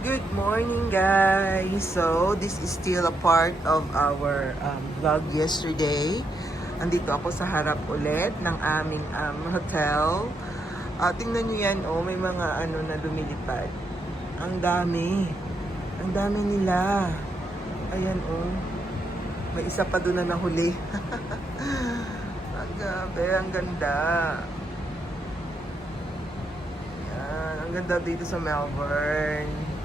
Good morning, guys. So, this is still a part of our vlog yesterday. Andito ako sa harap ulit ng aming hotel. Tingnan nyo yan, oh, may mga na lumilipad. Ang dami. Ang dami nila. Ayan, oh. May isa pa doon na nahuli. Ang gabi, ang ganda. Yan, ang ganda dito sa Melbourne.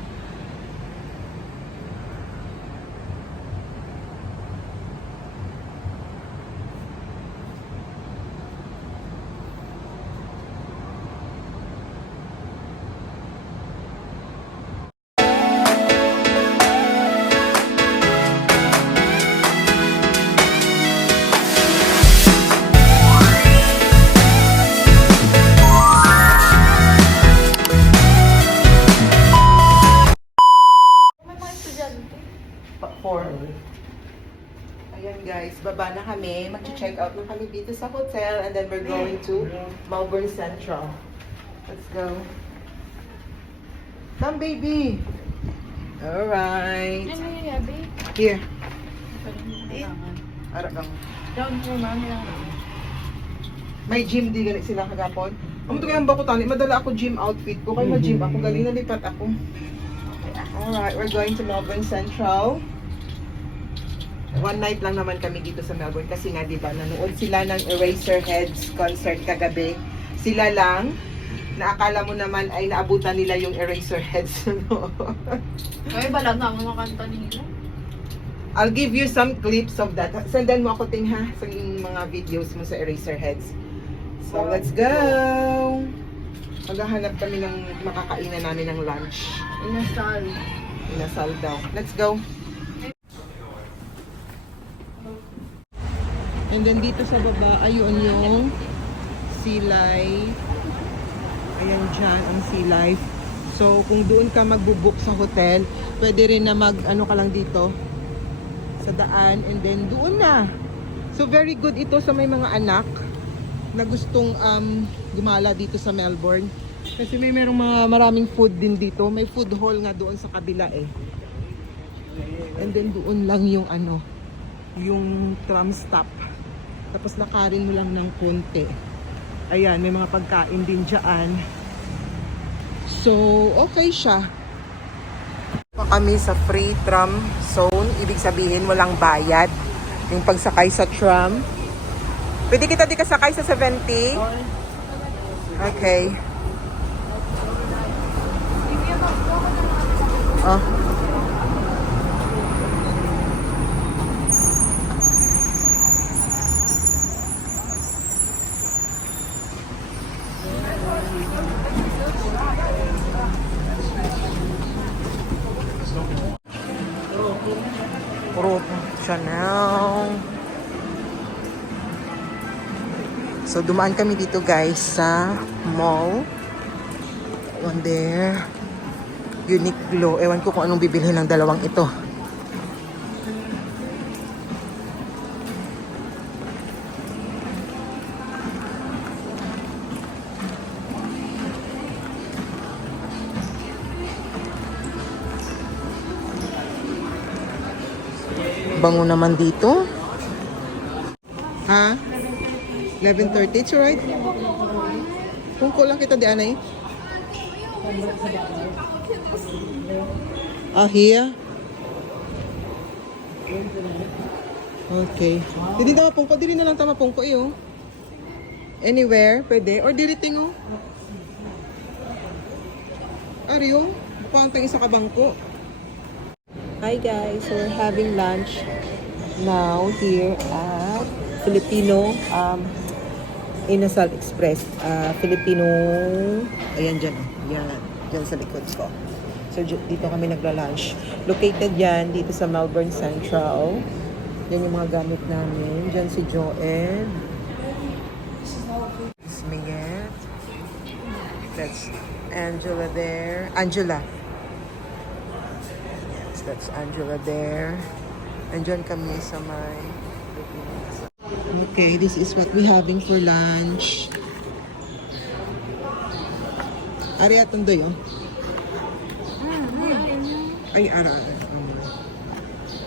Ayan guys, baba na kami. Mag-check out na kami dito sa hotel and then we're going to Melbourne Central. Let's go. Come baby! Alright. Ano yung yabi? Here. Ara lang. Down po, mami lang. May gym di ganit sila kagapon. Amo to kayang bako tani, madala ako gym outfit ko. Kay ma-gym ako, galing na lipat ako. Alright, we're going to Melbourne Central. One night lang naman kami dito sa Melbourne kasi nga diba nanood sila ng Eraserheads concert kagabi. Sila lang, naakala mo naman ay naabutan nila yung Eraserheads. No? Kaya ba lang ang mga kanta nila? I'll give you some clips of that. Sendan mo ako ting ha sa mga videos mo sa Eraserheads. So let's go! Maghahanap kami ng makakainan namin ng lunch. Inasal. Inasal daw. Let's go! And then dito sa baba, ayun yung Sea Life. Ayan dyan ang Sea Life. So kung doon ka magbubook sa hotel, pwede rin na ano ka lang dito sa daan and then doon na. So very good ito sa may mga anak na gustong gumala dito sa Melbourne. Kasi merong mga maraming food din dito. May food hall nga doon sa kabila eh. And then doon lang yung yung tram stop. Tapos lakarin mo lang ng konti. Ayan, may mga pagkain din dyan. So, okay siya. Kami sa free tram zone. Ibig sabihin, walang bayad. Yung pagsakay sa tram. Pwede kita di kasakay sa 70? Okay. Oh. Puro Chanel. So dumaan kami dito guys sa mall. One there. Uniqlo. Ewan ko kung anong bibilhin ng dalawang ito. Bango naman dito. Ha? 11:30, it's alright. Kung kulang kita di anay. Here? Okay. Hindi na mapungko. Dili na lang tama pungko eh, oh. Anywhere, pwede. Or diliting, oh. Ariyo, pantang isa ka bangko. Hi guys, so we're having lunch now here at Filipino Inasal Express. Filipino, ayan dyan, dyan sa likod ko. So dito kami nagla-lunch. Located yan dito sa Melbourne Central. Yan yung mga gamit namin. Dyan si Joel. Miss Mayet. That's Angela there. Angela. That's Angela there. Andyan kami sa may... Okay, this is what we're having for lunch. Ari atong doy, oh. Ay,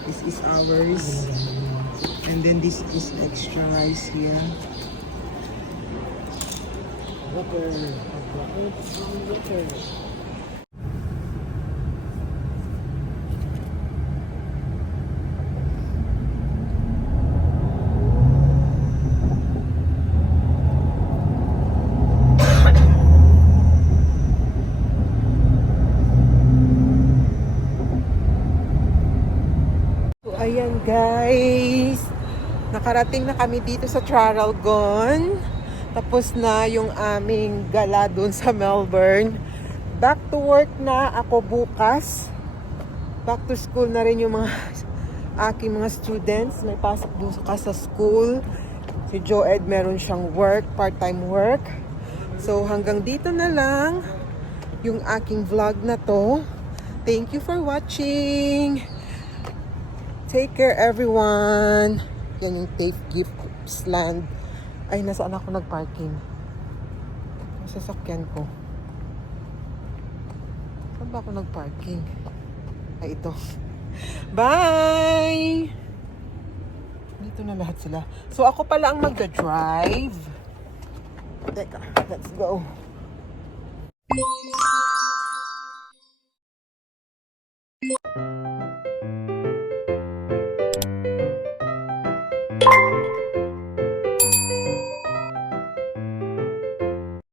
this is ours. And then this is extra rice here. So, ayan guys. Nakarating na kami dito sa Traralgon. Tapos na yung aming gala doon sa Melbourne. Back to work na ako bukas. Back to school na rin yung mga aking mga students. May pasok doon sa school. Si Joed meron siyang work, part-time work. So hanggang dito na lang yung aking vlog na to. Thank you for watching. Take care everyone. Yan yung Tafe Gifts Land. Ay, nasaan ako nagparking? Ang sasakyan ko. Saan ba ako nagparking? Ay, ito. Bye! Dito na lahat sila. So, ako pala ang magda-drive. Teka, let's go.